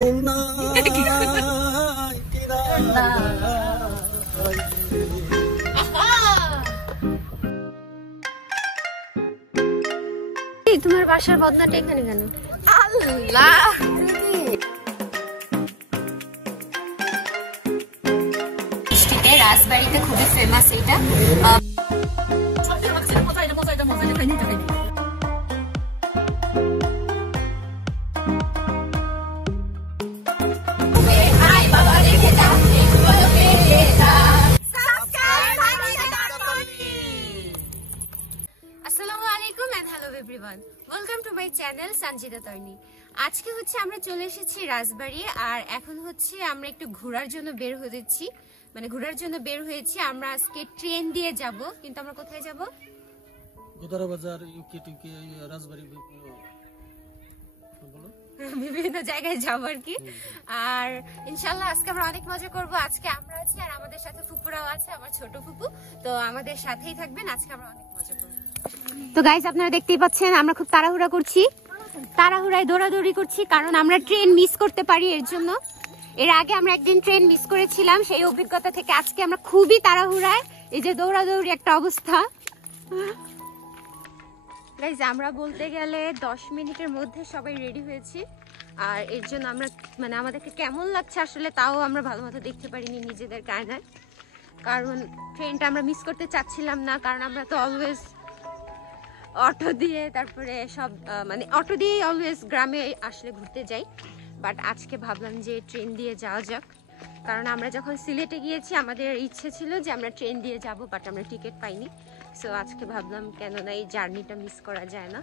তোমার বাসার বদনাটা এখানে কেন? আল্লাহ, রাজবাড়িতে খুবই ফেমাস এটা। Welcome to my channel Sanjita Tarni. আজকে হচ্ছে আমরা চলে এসেছি রাজবাড়ি, আর এখন হচ্ছে আমরা একটু ঘোরার জন্য বের হয়েছি, মানে ঘোরার জন্য বের হয়েছি। আমরা আজকে ট্রেন দিয়ে যাব, কিন্তু আমরা কোথায় যাব? গোদারা বাজার, ইউকে টিউকে, রাজবাড়ি, বিভিন্ন জায়গায় যাব আর কি। আর ইনশাল্লাহ আজকে আমরা অনেক মজা করব। আজকে আমরা আছি আর আমাদের সাথে ফুপুরাও আছে, আমার ছোট ফুপু। তো আমাদের সাথেই থাকবেন, আজকে আমরা অনেক মজা করব। তো গাইস, আপনারা দেখতেই পাচ্ছেন আমরা খুব তাড়াহুড়া করছি, তাড়াহুড়ায় দৌড়াদৌড়ি করছি, কারণ আমরা ট্রেন মিস করতে পারি এর জন্য। এর আগে আমরা একদিন ট্রেন মিস করেছিলাম, সেই অভিজ্ঞতা থেকে আজকে আমরা খুবই তাড়াহুড়ায়, এই যে দৌড়াদৌড়ি একটা অবস্থা। গাইস, আমরা বলতে গেলে 10 মিনিটের মধ্যে সবাই রেডি হয়েছি, আর এর জন্য আমরা মানে আমাদেরকে কেমন লাগছে আসলে তাও আমরা ভালো মতো দেখতে পারিনি নিজেদের কারণে, কারণ ট্রেনটা আমরা মিস করতে চাচ্ছিলাম না। কারণ আমরা তো অলওয়েজ অটো দিয়ে, তারপরে সব মানে অটো দিয়ে অলওয়েজ গ্রামে আসলে ঘুরতে যাই, বাট আজকে ভাবলাম যে ট্রেন দিয়ে যাওয়া যাক। কারণ আমরা যখন সিলেটে গিয়েছি আমাদের ইচ্ছে ছিল যে আমরা ট্রেন দিয়ে যাব, বাট আমরা টিকিট পাইনি। সো আজকে ভাবলাম কেননা এই জার্নিটা মিস করা যায় না,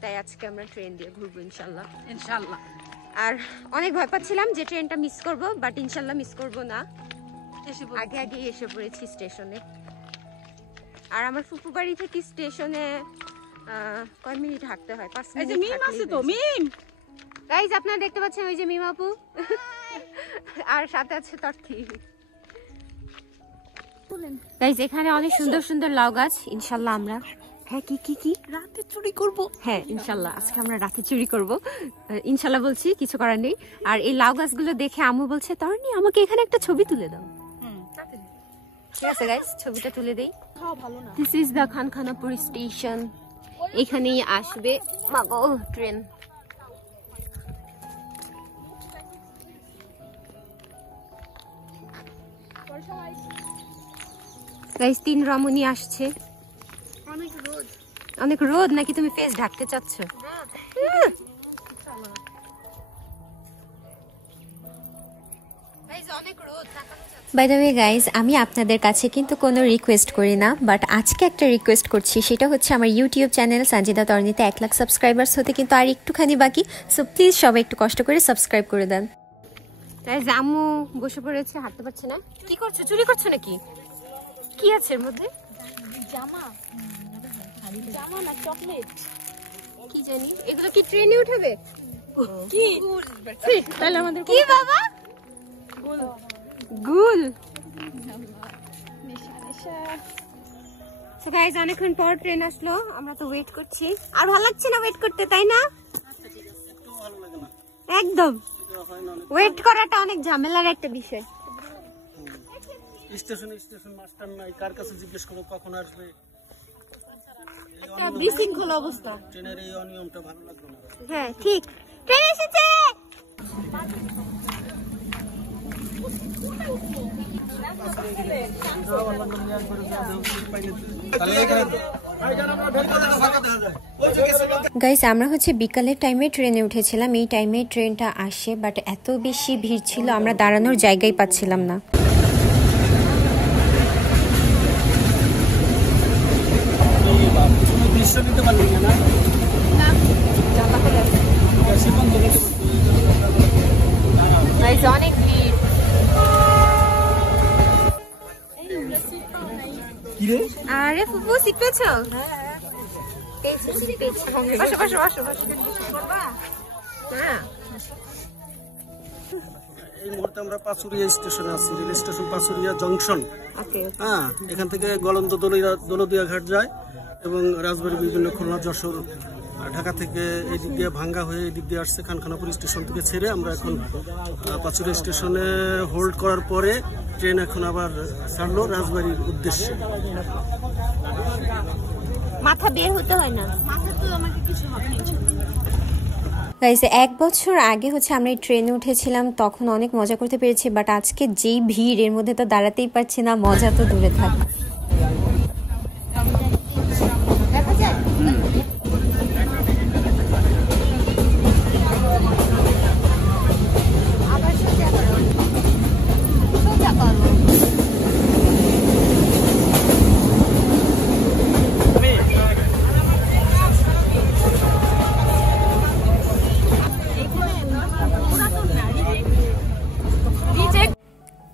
তাই আজকে আমরা ট্রেন দিয়ে ঘুরবো ইনশাল্লাহ। ইনশাল্লাহ। আর অনেক ভয় পাচ্ছিলাম যে ট্রেনটা মিস করব, বাট ইনশাল্লাহ মিস করব না। আগে আগে এসে পড়েছি স্টেশনে। আর আমার ফুপু বাড়ি থেকে স্টেশনে কয় মিনিট হাঁটতে হয়? 5 মিনিট। এই যে মিম আছে তো, মিম। গাইস, আপনারা দেখতে পাচ্ছেন ওই যে মিম আপু, আর সাথে আছে তর্থি। গাইস, এখানে অনেক সুন্দর সুন্দর লাউ গাছ। ইনশাল্লাহ আমরা কি রাতে চুরি করব। হ্যাঁ, ইনশাল্লাহ আজকে আমরা রাতে চুরি করব। ইনশাল্লাহ বলছি, কিছু করার নেই। আর এই লাউ গাছগুলো দেখে আম্মু বলছে, তর্নি আমাকে এখানে একটা ছবি তুলে দাও। ঠিক আছে গাইস, ছবিটা তুলে দেই। This is the Khankhanapur station. এখানেই আসবে মাগো ট্রেন। গাইস, 3 রমণী আসছে। অনেক রোদ নাকি তুমি ফেস ঢাকতে চাচ্ছ? বাই দ্য ওয়ে গাইজ, আমি আপনাদের কাছে কিন্তু কোনো রিকোয়েস্ট করি না, বাট আজকে একটা রিকোয়েস্ট করছি। সেটা হচ্ছে আমার ইউটিউব চ্যানেল সঞ্জিতা তর্নিতে 1 লাখ সাবস্ক্রাইবার্স হতে কিন্তু আর একটুখানি বাকি। সো প্লিজ সবাই একটু কষ্ট করে সাবস্ক্রাইব করে দেন। গাইজ, আম্মু বসে পড়েছে, হাঁটতে পারছে না। কি করছো? চুরি করছো নাকি? কি আছে এর মধ্যে? জামা না চকলেট, কি জানি। এগুলো কি ট্রেনে উঠাবে? কি তাহলে আমাদের কি বাবা? গুল। সো গাইস, অনেকক্ষণ পর ট্রেন আসলো, আমরা তো ওয়েট করছি। আর ভালো লাগছে না ওয়েট করতে, তাই না? একদম ওয়েট করাটা অনেক ঝামেলার একটা বিষয়। স্টেশন মাস্টার নাই, কার কাছে জিজ্ঞেস করব কখন আসবে। একটা বিশৃঙ্খল অবস্থা। ট্রেনের এই অনিয়মটা ভালো লাগলো না। হ্যাঁ ঠিক, ট্রেন এসেছে। গাইস, আমরা হচ্ছে বিকালের টাইমে ট্রেনে উঠেছিলাম। এই টাইমে ট্রেনটা আসে, বাট এত বেশি ভিড় ছিল আমরা দাঁড়ানোর জায়গায় পাচ্ছিলাম না। অনেক ভিড়। আরে ফুপু, সিট পেয়েছো? এই মুহূর্তে আমরা পাচুরিয়া স্টেশনে আছি, রেল স্টেশন পাচুরিয়া জংশন। হ্যাঁ, এখান থেকে গলন্দ দৌলদিয়া ঘাট যায় এবং রাজবাড়ী, বিভিন্ন খুলনা, যশোর ঢাকা থেকে এই দিক দিয়ে ভাঙ্গা হয়ে এই দিক দিয়ে আসছে খানখানাপুর স্টেশন থেকে ছেড়ে আমরা এখন পাচুরিয়া স্টেশনে হোল্ড করার পরে ট্রেন এখন আবার ছাড়লো রাজবাড়ির উদ্দেশ্যে। মাথা বের হতে হয় না। মাথা তো আমাকে কিছু হবে না। গাইস 1 বছর আগে হচ্ছে আমরা এই ট্রেনে উঠেছিলাম, তখন অনেক মজা করতে পেরেছি, বাট আজকে যেই ভিড় এর মধ্যে তো দাঁড়াতেই পারছি না, মজা তো দূরে থাক।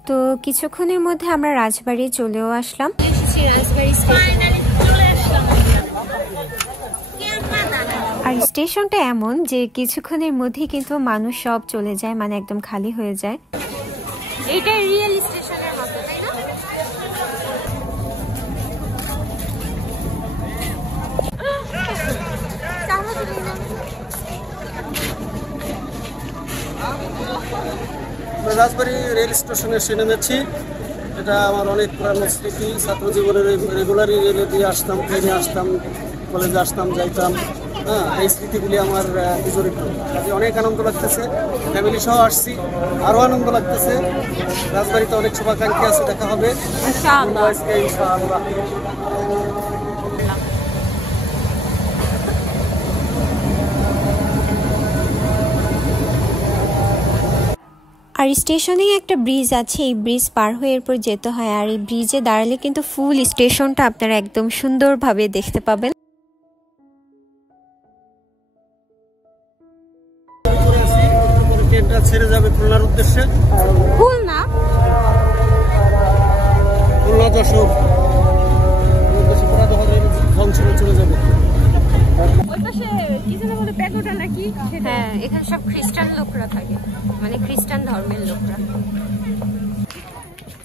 তো কিছুক্ষণের মধ্যে আমরা রাজবাড়ি চলেও আসলাম। আর স্টেশনটা এমন যে কিছুক্ষণের মধ্যেই কিন্তু মানুষ সব চলে যায়, মানে একদম খালি হয়ে যায়। এটা রিয়েল স্টেশনের মতো, তাই না? রাজবাড়ি রেল স্টেশনে এসে নেমেছি। এটা আমার অনেক পুরানো স্মৃতি। ছাত্র জীবনের রেগুলারই রেলে দিয়ে আসতাম, ট্রেনে আসতাম, কলেজে আসতাম, যাইতাম। হ্যাঁ, এই স্মৃতিগুলি আমার বিজড়িত। কাজে অনেক আনন্দ লাগতেছে, ফ্যামিলি সহ আসছি, আরও আনন্দ লাগতেছে। রাজবাড়িতে অনেক শুভাকাঙ্ক্ষী আছে, দেখা হবে ইনশাআল্লাহ। আর স্টেশনেই একটা ব্রিজ আছে, এই ব্রিজ পার হয়ে এরপর যেতে হয়। আর এই ব্রিজে দাঁড়ালে কিন্তু ফুল স্টেশনটা আপনারা একদম সুন্দরভাবে দেখতে পাবেন। ট্রেনটা ছেড়ে যাবে খুলনার উদ্দেশ্যে। খুলনা যশোর জংশনে চলে যাবে। হ্যাঁ, এখানে সব খ্রিস্টান লোকরা থাকে, মানে খ্রিস্টান ধর্মের লোকরা।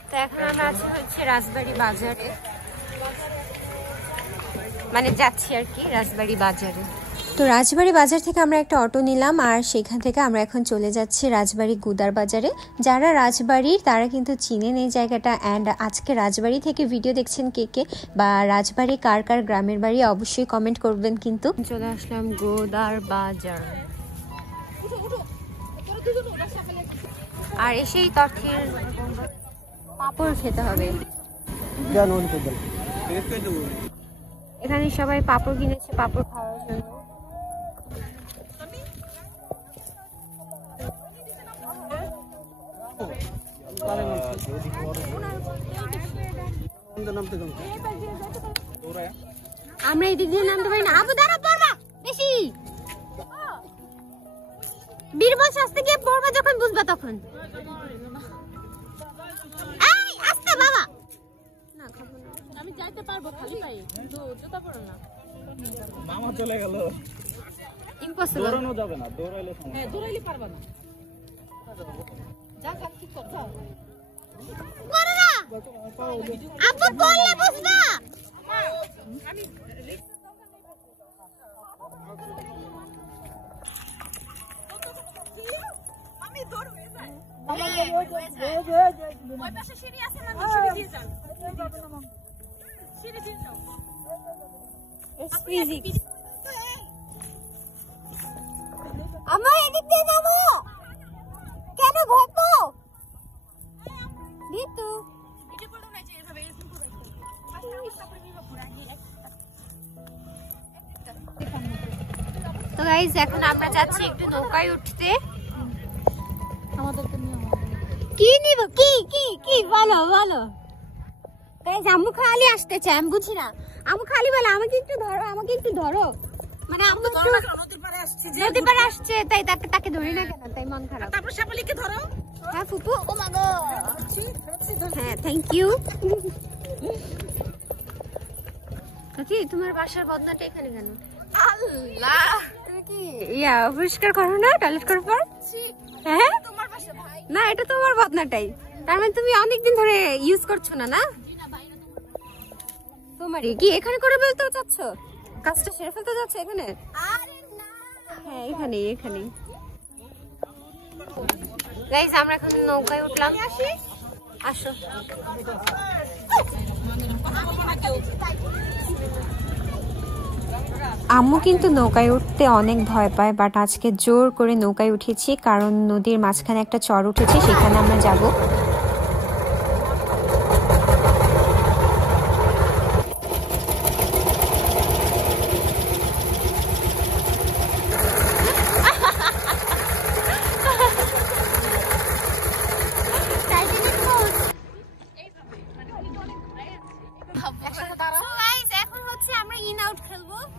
তো এখন আমরা আছি হচ্ছে রাজবাড়ি বাজারে, মানে যাচ্ছি আর কি রাজবাড়ি বাজারে। তো রাজবাড়ি বাজার থেকে আমরা একটা অটো নিলাম, আর সেখান থেকে আমরা এখন চলে যাচ্ছি রাজবাড়ি গুদার বাজারে। যারা রাজবাড়ির তারা কিন্তু চিনেন এই জায়গাটা। অ্যান্ড আজকে রাজবাড়ি থেকে ভিডিও দেখছেন কে কে, বা রাজবাড়ি কার কার গ্রামের বাড়ি, অবশ্যই কমেন্ট করবেন। কিন্তু চলে আসলাম গোদার বাজার, আর এসেই তরথির পাপড় খেতে হবে। এখানে সবাই পাপড় কিনেছে পাপড় খাওয়ার জন্য। আমরা এই দিক দিয়ে নামতে পারি না। আবু দাঁড়া, পড়বা বেশি। বীরবল শাস্তি গিয়ে পড়বা, যখন বুঝবা তখন। এই আস্তে বাবা। না খাবো না, আমি যাইতে পারবো খালি পায়ে, কিন্তু জুতা পরো না। মামা চলে গেল। ইম্পসিবল। দৌড়ানো যাবে না, দৌড়াইলে সমস্যা। হ্যাঁ, দৌড়াইলে পারবা না। যা কি কর, যাও। করো না আপু, করলে বুঝবা। আমি দৌড় হয়ে যাই। ওই পাশে সিঁড়ি আছে না, সিঁড়ি দিয়ে যাও। সিঁড়ি দিয়ে যাও। ইজি। আমার এদিক দিয়ে নামো। কেন ঘটো? দিতু ভিডিও করো না, যে এভাবে এরকম করে রাখো। তারপরে ভিডিও ঘোরা দিয়ে। তো গাইস, এখন আমরা যাচ্ছি একটু নৌকায় উঠতে। আমাদেরকে নিয়ে কি নিব? কি কি কি বলো বলো। গাইস, আম্মু খালি আসতে চায়, আমি বুঝি না। আম্মু খালি বলে আমাকে একটু ধরো, আমাকে একটু ধরো। মানে আম্মু নদীর পাড়ে আসছে, নদী পাড়ে আসছে, তাই তাকে ধরি না কেন, তাই মন খারাপ। তারপর সাপালিকে ধরো। হ্যাঁ ফুপু। ও মা গো। হ্যাঁ, থ্যাংক ইউ। কি তোমার বাসার বদনাটা এখানে কেন? আল্লাহ, তুমি কি পরিষ্কার করো না টয়লেট করার পর? হ্যাঁ, তোমার পাশে ভাই। না, এটা তোমার বদনাটাই। তার মানে তুমি অনেকদিন ধরে ইউজ করছো না? না, তোমারই কি এখানে করে ফেলতে চাচ্ছ? কাজটা সেরে ফেলতে যাচ্ছে এখানে? আরে হ্যাঁ এখানেই গাইস আমরা এখন নৌকায় উঠলাম। আসো আম্মু কিন্তু নৌকায় উঠতে অনেক ভয় পায়, বাট আজকে জোর করে নৌকায় উঠেছি কারণ নদীর মাঝখানে একটা চর উঠেছে, সেখানে আমরা যাব।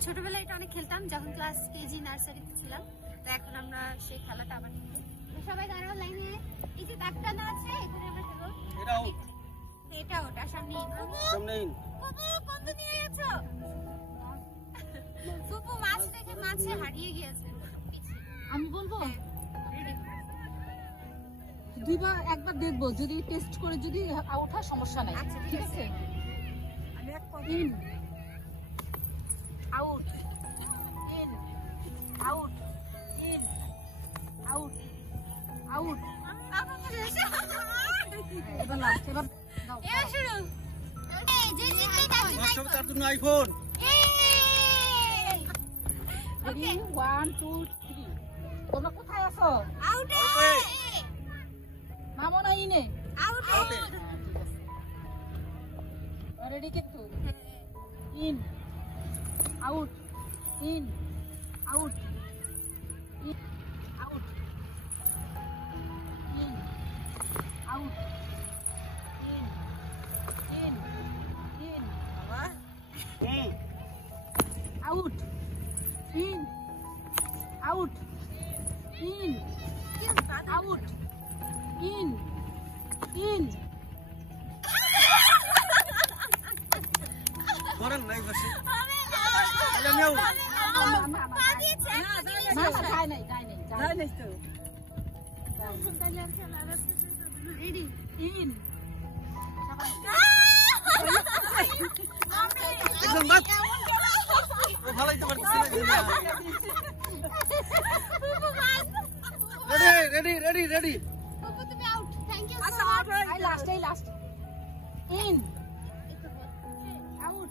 ছোটবেলায় এটা অনেক খেলতাম যখন ক্লাস কেজি নার্সারিতে ছিলাম, তো এখন আমরা সেই খেলাটা আবার খেলবো। সবাই দাঁড়াও লাইনে, এই যে দাগটা না আছে এখানে আমরা খেলবো। এটা ওটা সামনে কোন দিকে যাচ্ছ? সুপু মাছ দেখে মাছে হারিয়ে গিয়েছে। আমি বলবো দুইবার একবার দেখবো, যদি টেস্ট করে যদি আউট হয় সমস্যা নাই। আচ্ছা ঠিক আছে। আমি এক in out in out in out out. এবার লাস্ট, এবার দাও। এবার শুরু। এই যে জিততে যাচ্ছে তার জন্য আইফোন। ওকে 1 2 3। তোমরা কোথায় আছো? আউট নামো না ইনে। আউট রেডি কিন্তু in out in out in out in out in in in out in out in out in in. করেন নাই বসে আমি আউট। না যায় নাই তো। রেডি ইন একদম বাদ ভালোই তো পারছিস। Ready ready ready. সুপু তুমি আউট। থ্যাংক ইউ আচ্ছা আই লাস্ট ইন আউট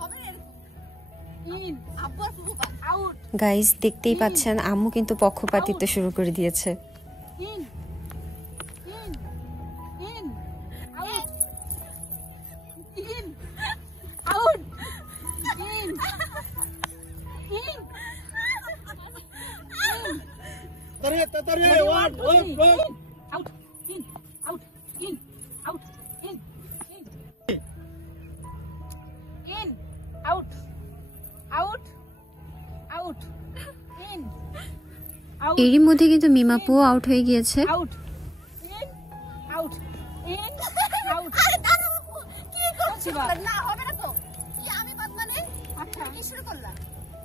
হবে ইন আব্বু আর সুপু আউট গাইস দেখতেই পাচ্ছেন আম্মু কিন্তু পক্ষপাতিত্ব শুরু করে দিয়েছে। In in in out in out in in তাড়াতাড়ি one out in out in out in in out out out in out এরই মধ্যে কিন্তু মিমাপুও আউট হয়ে গিয়েছে। Out in out in out. কি করছিস? না হবে না তো। কি আমি বাদ মানে? আচ্ছা কি শুরু করলাম?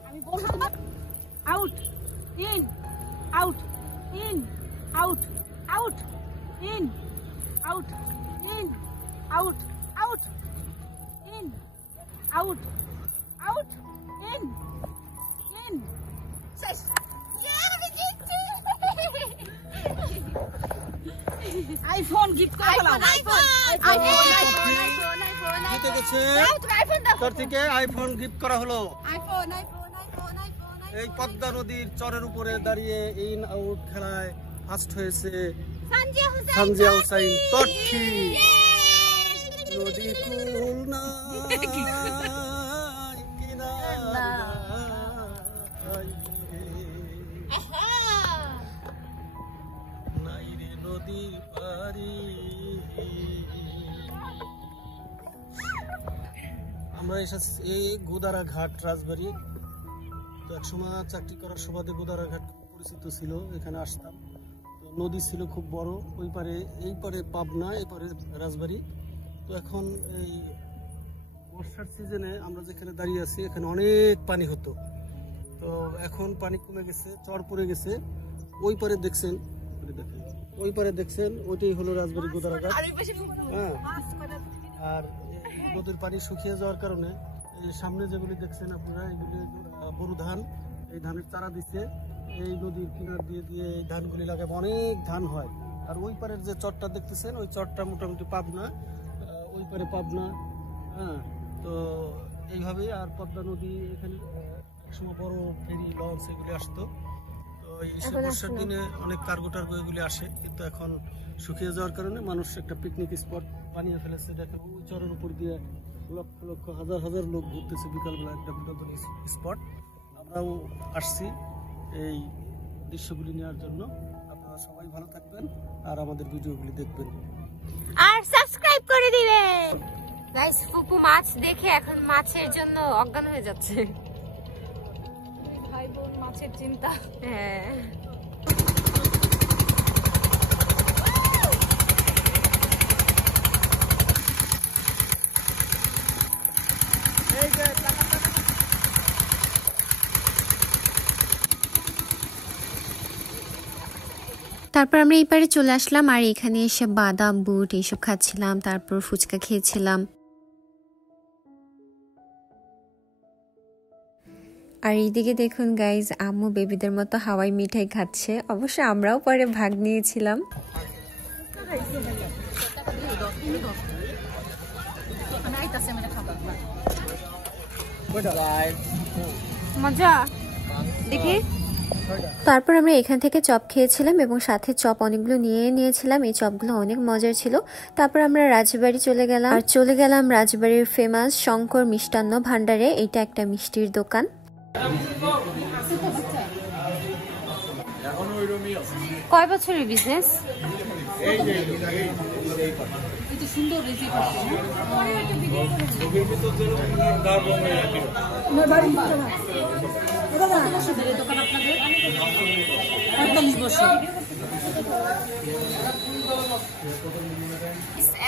আমি বলবো out in out in out out in out in out out in out out in in. শেষ। আমি জিতছি। আইফোন গিফট করে ফেলাও। জিতে গেছে। তোর থেকে আইফোন গিফট করা হলো। এই পদ্মা নদীর চরের উপরে দাঁড়িয়ে ইন আউট খেলায় ফার্স্ট হয়েছে সানজিয়া হুসাইন তর্কি। নদী কুল না নদী পারি। আমরা এসেছি এই গোদারা ঘাট রাজবাড়ি। তো এক সময় চাকরি করার সুবাদে গোদারা ঘাট পরিচিত ছিল, এখানে আসতাম। তো নদী ছিল খুব বড়, ওই পারে এই পারে পাবনা, এই পারে রাজবাড়ি। তো এখন এই বর্ষার সিজনে আমরা যেখানে দাঁড়িয়ে আছি এখানে অনেক পানি হতো, তো এখন পানি কমে গেছে, চর পড়ে গেছে। ওই পারে দেখছেন, ওই পারে দেখছেন ওইটাই হলো রাজবাড়ি গোদারা ঘাট। হ্যাঁ, আর নদীর পানি শুকিয়ে যাওয়ার কারণে এই সামনে যেগুলি দেখছেন আপনারা, এগুলি বড় ধান, এই ধানের চারা দিচ্ছে। এই নদীর কিনার দিয়ে দিয়ে এই ধানগুলি লাগাবো, অনেক ধান হয়। আর ওই পারের যে চরটা দেখতেছেন ওই চরটা মোটামুটি পাবনা, ওই পারে পাবনা। হ্যাঁ, তো এইভাবেই। আর পদ্মা নদী এখানে একসময় বড় ফেরি লঞ্চ এগুলি আসতো। তো এই বর্ষার দিনে অনেক কার্গো টার্গো এগুলি আসে, কিন্তু এখন শুকিয়ে যাওয়ার কারণে মানুষ একটা পিকনিক স্পট বানিয়ে ফেলেছে। দেখেন ওই চরের উপর দিয়ে লক্ষ লক্ষ হাজার হাজার লোক ঘুরতেছে বিকালবেলা, একটা বিনোদন স্পট। আমরাও আসছি এই দৃশ্যগুলি নেওয়ার জন্য। আপনারা সবাই ভালো থাকবেন আর আমাদের ভিডিওগুলি দেখবেন আর সাবস্ক্রাইব করে দিবেন। গাইস, ফুপু মাছ দেখে এখন মাছের জন্য অজ্ঞান হয়ে যাচ্ছে। ভাই বোন মাছের চিন্তা। হ্যাঁ, তারপর আমরা এই পারে চলে আসলাম আর এখানে এসে বাদাম বুট এইসব খাচ্ছিলাম, তারপর ফুচকা খেয়েছিলাম। আর এইদিকে দেখুন গাইজ, আম্মু বেবিদের মতো হাওয়াই মিঠাই খাচ্ছে। অবশ্য আমরাও পরে ভাগ নিয়েছিলাম। মজা দেখি। তারপর আমরা এখান থেকে চপ খেয়েছিলাম এবং সাথে চপ অনেকগুলো নিয়ে নিয়েছিলাম। এই চপগুলো অনেক মজার ছিল। তারপর আমরা রাজবাড়ি চলে গেলাম, আর চলে গেলাম রাজবাড়ির ফেমাস শঙ্কর মিষ্টান্ন ভান্ডারে। এটা একটা মিষ্টির দোকান। কয় বছরের বিজনেস?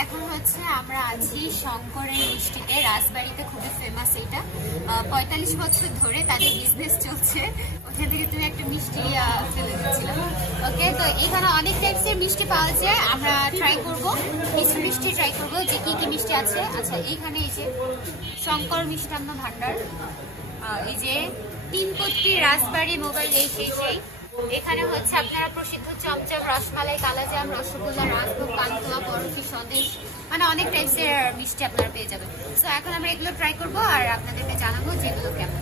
এখন হচ্ছে আমরা আছি শঙ্করের মিষ্টিতে, রাজবাড়িতে খুবই ফেমাস। এটা 45 বছর ধরে তাদের বিজনেস চলছে। ওখান থেকে তুমি একটা মিষ্টি ফেলে দিচ্ছিলাম। ওকে, তো এখানে অনেক টাইপসের মিষ্টি পাওয়া যায়। আমরা ট্রাই করবো কিছু মিষ্টি ট্রাই করবো যে কি কি মিষ্টি আছে। আচ্ছা, এইখানে এই যে শঙ্কর মিষ্টান্ন ভান্ডার, এই যে 3 কোটি রাজবাড়ি মোবাইল, এই সেই এখানে হচ্ছে আপনারা প্রসিদ্ধ চমচম, রসমালাই, কালাজাম, রসগোল্লা, রাজভোগ, পান্তুয়া, বরফি, সন্দেশ, মানে অনেক টাইপসের মিষ্টি আপনারা পেয়ে যাবেন। তো এখন আমরা এগুলো ট্রাই করবো আর আপনাদেরকে জানাবো যেগুলো কেমন।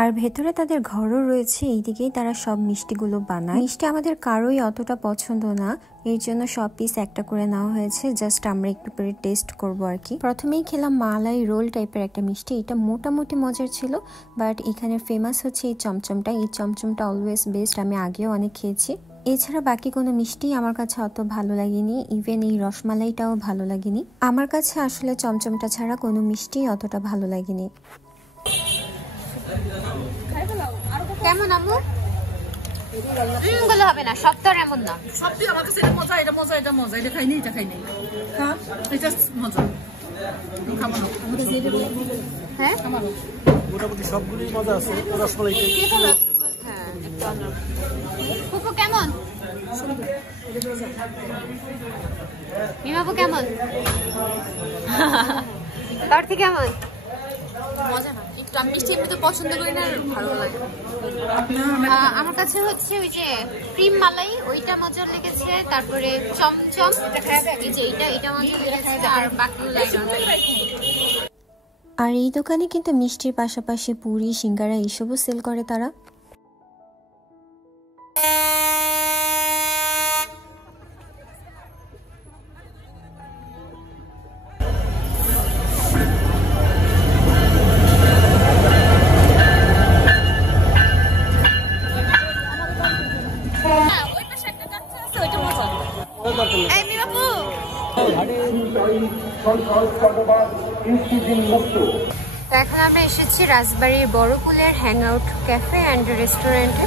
আর ভেতরে তাদের ঘরও রয়েছে, এইদিকেই তারা সব মিষ্টিগুলো বানায়। মিষ্টি আমাদের কারোই অতটা পছন্দ না, এর জন্য সব পিস একটা করে নেওয়া হয়েছে। জাস্ট আমরা একটু করে টেস্ট করব আর কি। প্রথমেই খেলাম মালাই রোল টাইপের একটা মিষ্টি। এটা মোটামুটি মজার ছিল, বাট এখানে ফেমাস হচ্ছে এই চমচমটা। এই চমচমটা অলওয়েজ বেস্ট, আমি আগেও অনেক খেয়েছি। এছাড়া বাকি কোনো মিষ্টি আমার কাছে অত ভালো লাগেনি, ইভেন এই রসমালাইটাও ভালো লাগেনি। আমার কাছে আসলে চমচমটা ছাড়া কোনো মিষ্টি অতটা ভালো লাগেনি। কেমন আম্মু? গুলো হবে না, সব তো আর এমন না। সত্যি আমার কাছে এটা মজা, এটা মজা, এটা মজা, এটা খাইনি, এটা খাইনি। হ্যাঁ, এটা মজা। খাবো না। হ্যাঁ, মোটামুটি সবগুলোই মজা আছে। রসমালাই হ্যাঁ, ফুপু কেমন? মিমাপু কেমন? কার্তি কেমন? মজা না, একটু আমি মিষ্টি এমনি তো পছন্দ করি না, ভালো লাগে। আমার কাছে হচ্ছে ওই যে ক্রিম মালাই, ওইটা মজা লেগেছে। তারপরে চমচম, এই যে এটা মজা লেগেছে। আর বাকিগুলো আর এই দোকানে কিন্তু মিষ্টির পাশাপাশি পুরি, সিঙ্গারা এইসবও সেল করে তারা। এখন আমরা এসেছি রাজবাড়ির বড়পুলের হ্যাং আউট ক্যাফে অ্যান্ড রেস্টুরেন্টে।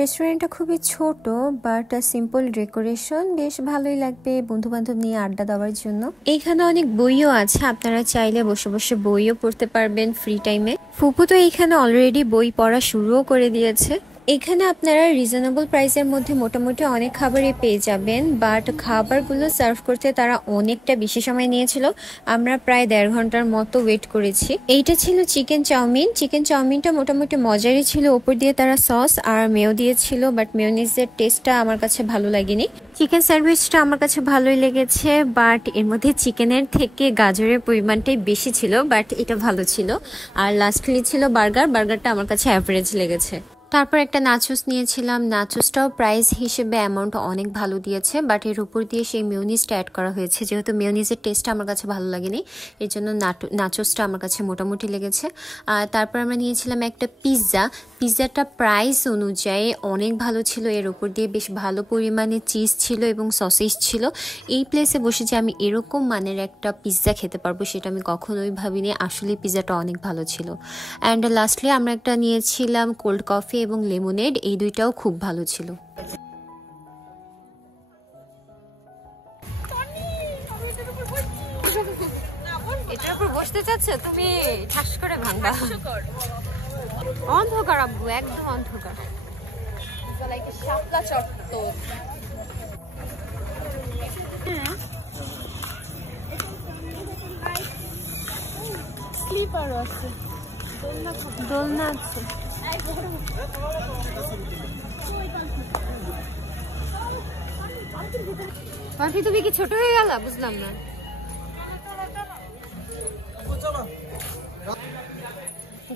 রেস্টুরেন্টটা খুবই ছোট বাট সিম্পল ডেকোরেশন, বেশ ভালোই লাগবে বন্ধু বান্ধব নিয়ে আড্ডা দেওয়ার জন্য। এইখানে অনেক বইও আছে, আপনারা চাইলে বসে বসে বইও পড়তে পারবেন ফ্রি টাইমে। ফুপু তো এইখানে অলরেডি বই পড়া শুরুও করে দিয়েছে। এখানে আপনারা রিজনেবল প্রাইসের মধ্যে মোটামুটি অনেক খাবারই পেয়ে যাবেন, বাট খাবারগুলো সার্ভ করতে তারা অনেকটা বেশি সময় নিয়েছিল। আমরা প্রায় 1.5 ঘন্টার মতো ওয়েট করেছি। এইটা ছিল চিকেন চাউমিন। চিকেন চাউমিনটা মোটামুটি মজারই ছিল, উপর দিয়ে তারা সস আর মেও দিয়েছিল, বাট মেয়োনিজের টেস্টটা আমার কাছে ভালো লাগেনি। চিকেন স্যান্ডউইচটা আমার কাছে ভালোই লেগেছে, বাট এর মধ্যে চিকেনের থেকে গাজরের পরিমাণটাই বেশি ছিল, বাট এটা ভালো ছিল। আর লাস্টলি ছিল বার্গারটা আমার কাছে অ্যাভারেজ লেগেছে। তারপর একটা নাচোস নিয়েছিলাম। নাচোসটাও প্রাইস হিসেবে অ্যামাউন্ট অনেক ভালো দিয়েছে, বাট এর উপর দিয়ে সেই মিউনিসটা অ্যাড করা হয়েছে। যেহেতু মিউনিসের টেস্টটা আমার কাছে ভালো লাগেনি, এর জন্য নাচোসটা আমার কাছে মোটামুটি লেগেছে। আর তারপর আমরা নিয়েছিলাম একটা পিৎজা। পিৎজাটা প্রাইস অনুযায়ী অনেক ভালো ছিল, এর উপর দিয়ে বেশ ভালো পরিমাণে চিজ ছিল এবং সসেজ ছিল। এই প্লেসে বসে যে আমি এরকম মানের একটা পিৎজা খেতে পারবো সেটা আমি কখনোই ভাবিনি। আসলে পিৎজাটা অনেক ভালো ছিল। অ্যান্ড লাস্টলি আমরা একটা নিয়েছিলাম কোল্ড কফি এবং লেমনেড, এই দুইটাও খুব ভালো ছিল। এটার উপর বসতে চাচ্ছ তুমি? ঠাস করে ভাঙবা। অন্ধকার আব্বু, একদম অন্ধকার। শাপলা চত্বর। স্লিপারও আছে, দোলনা আছে। পাখি তুমি কি ছোট হয়ে গেল? বুঝলাম না।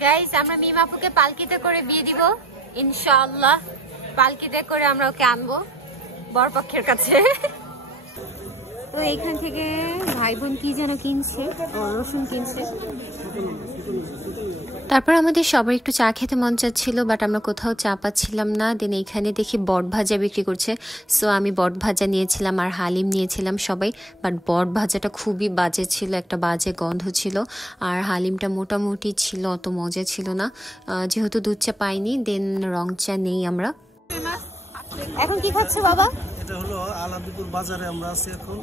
গাইস, আমরা মিম আপুকে পালকিতে করে বিয়ে দিব ইনশাআল্লাহ। পালকিতে করে আমরা ওকে আনবো বরপক্ষের কাছে। তো এইখান থেকে ভাই বোন কি যেন কিনছে, রসুন কিনছে। তারপর আমাদের সবার একটু চা খেতে মন চাচ্ছিল, বাট আমরা কোথাও চা পাচ্ছিলাম না। দেন এইখানে দেখি বট ভাজা বিক্রি করছে, সো আমি বট ভাজা নিয়েছিলাম আর হালিম নিয়েছিলাম সবাই। বাট বট ভাজাটা খুবই বাজে ছিল, একটা বাজে গন্ধ ছিল। আর হালিমটা মোটামুটি ছিল, অত মজা ছিল না। যেহেতু দুধ চা পাইনি, দেন রং চা নেই আমরা। এখন কি খাচ্ছ বাবা? এটা হলো আলাদিপুর বাজারে আমরা আছি এখন।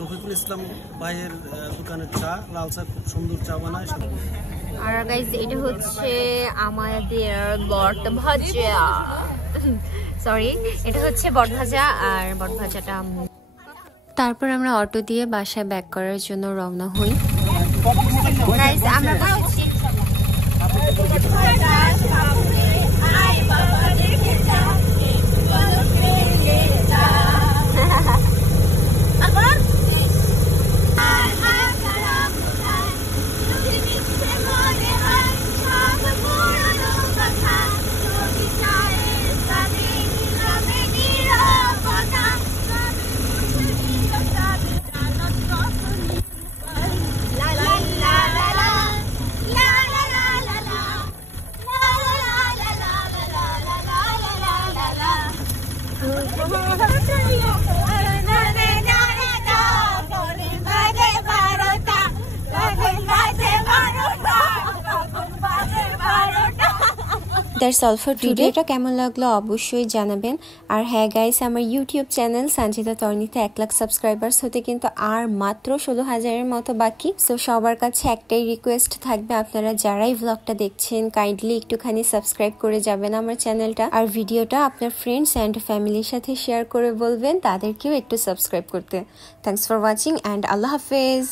রফিকুল ইসলাম ভাইয়ের দোকানের চা, লাল চা, খুব সুন্দর চা বানায়। আর গাইস, এটা হচ্ছে আমাদের বট ভাজা। সরি, এটা হচ্ছে বট ভাজা। আর বট ভাজাটা তারপর আমরা অটো দিয়ে বাসায় ব্যাক করার জন্য রওনা হই। গাইস, আমরা বসেছি। That's all for today. এটা কেমন লাগলো অবশ্যই জানাবেন। আর হ্যাঁ গাইস, আমার ইউটিউব চ্যানেল সঞ্জিতা তর্নিতে 1 লাখ সাবস্ক্রাইবার্স হতে কিন্তু আর মাত্র 16,000-এর মতো বাকি। সো সবার কাছে একটাই রিকোয়েস্ট থাকবে, আপনারা যারাই ব্লগটা দেখছেন কাইন্ডলি একটুখানি সাবস্ক্রাইব করে যাবেন আমার চ্যানেলটা। আর ভিডিওটা আপনার ফ্রেন্ডস অ্যান্ড ফ্যামিলির সাথে শেয়ার করে বলবেন তাদেরকেও একটু সাবস্ক্রাইব করতে। থ্যাঙ্কস ফর ওয়াচিং অ্যান্ড আল্লাহ হাফেজ।